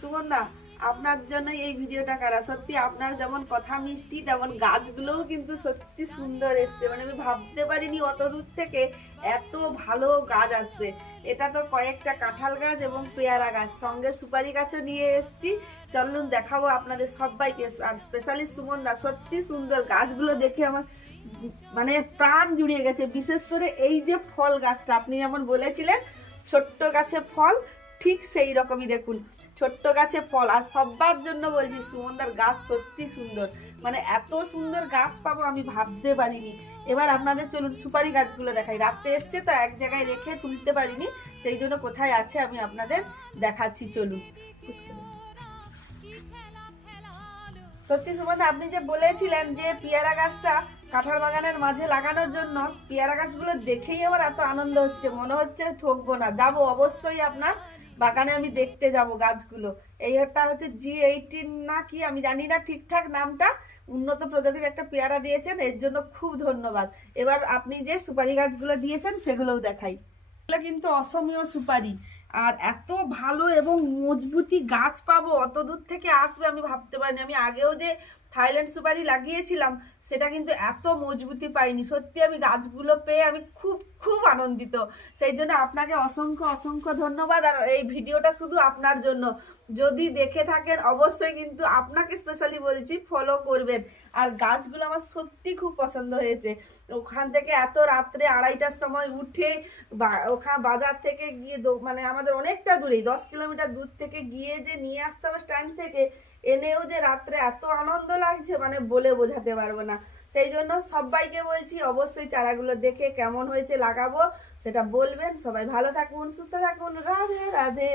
সুগন্ধা, আপনার জন্য এই ভিডিওটা করা। সত্যি আপনার যেমন কথা মিষ্টি, তেমন গাছগুলোও কিন্তু সত্যি সুন্দর এসছে। মানে আমি ভাবতে পারিনি অত দূর থেকে এত ভালো গাছ আসবে। এটা তো কয়েকটা কাঁঠাল গাছ এবং পেয়ারা গাছ, সঙ্গে সুপারি গাছও নিয়ে এসেছি। চলুন দেখাবো আপনাদের সবাইকে। আর স্পেশালি সুগন্ধা, সত্যি সুন্দর গাছগুলো দেখে আমার মানে প্রাণ জুড়িয়ে গেছে। বিশেষ করে এই যে ফল গাছটা আপনি যেমন বলেছিলেন ছোট্ট গাছে ফল, ঠিক সেই রকমই দেখুন ছোট্ট গাছে ফল। আর সবার জন্য বলছি সুগন্ধার গাছ সত্যি সুন্দর, মানে এত সুন্দর গাছ পাবো আমি ভাবতে পারিনি। এবার আপনাদের চলুন সুপারি গাছগুলো দেখাই। রাত্রে এসছে তো এক জায়গায় রেখে তুলতে পারিনি, সেই জন্য কোথায় আছে আমি আপনাদের দেখাচ্ছি। চলুন। সত্যি সুগন্ধা, আপনি যে বলেছিলেন যে পেয়ারা গাছটা কাঁঠাল বাগানের মাঝে লাগানোর জন্য, পেয়ারা গাছগুলো দেখেই আমার এত আনন্দ হচ্ছে, মনে হচ্ছে ঠকবো না, যাবো অবশ্যই আপনার বাগানে আমি দেখতে যাব গাছগুলো। এইটা হচ্ছে G18 না কি আমি জানি না ঠিকঠাক নামটা, উন্নত প্রজাতির একটা পেয়ারা দিয়েছেন, এর জন্য খুব ধন্যবাদ। এবার আপনি যে সুপারি গাছগুলো দিয়েছেন সেগুলোও দেখাই। এগুলো কিন্তু অসমীয় সুপারি, আর এত ভালো এবং মজবুতি গাছ পাবো অত দূর থেকে আসবে আমি ভাবতে পারিনি। আমি আগেও যে থাইল্যান্ড সুপারি লাগিয়েছিলাম সেটা কিন্তু এত মজবুতি পাইনি। সত্যি আমি গাছগুলো পেয়ে আমি খুব খুব আনন্দিত। সেই জন্য আপনাকে অসংখ্য অসংখ্য ধন্যবাদ। আর এই ভিডিওটা শুধু আপনার জন্য, যদি দেখে থাকেন অবশ্যই কিন্তু আপনাকে স্পেশালি বলছি ফলো করবেন। আর গাছগুলো আমার সত্যি খুব পছন্দ হয়েছে। ওখান থেকে এত রাত্রে 2:30টার সময় উঠে ওখানে বাজার থেকে গিয়ে মানে আমাদের অনেকটা দূরেই 10 কিলোমিটার দূর থেকে গিয়ে যে নিয়ে আসতে হবে স্ট্যান্ড থেকে, এনেও যে রাত্রে এত আনন্দ লাগছে মানে বলে বোঝাতে পারবো না। সেই জন্য সবাইকে বলছি অবশ্যই চারাগুলো দেখে কেমন হয়েছে লাগাবো সেটা বলবেন। সবাই ভালো থাকুন, সুস্থ থাকুন, রাধে রাধে।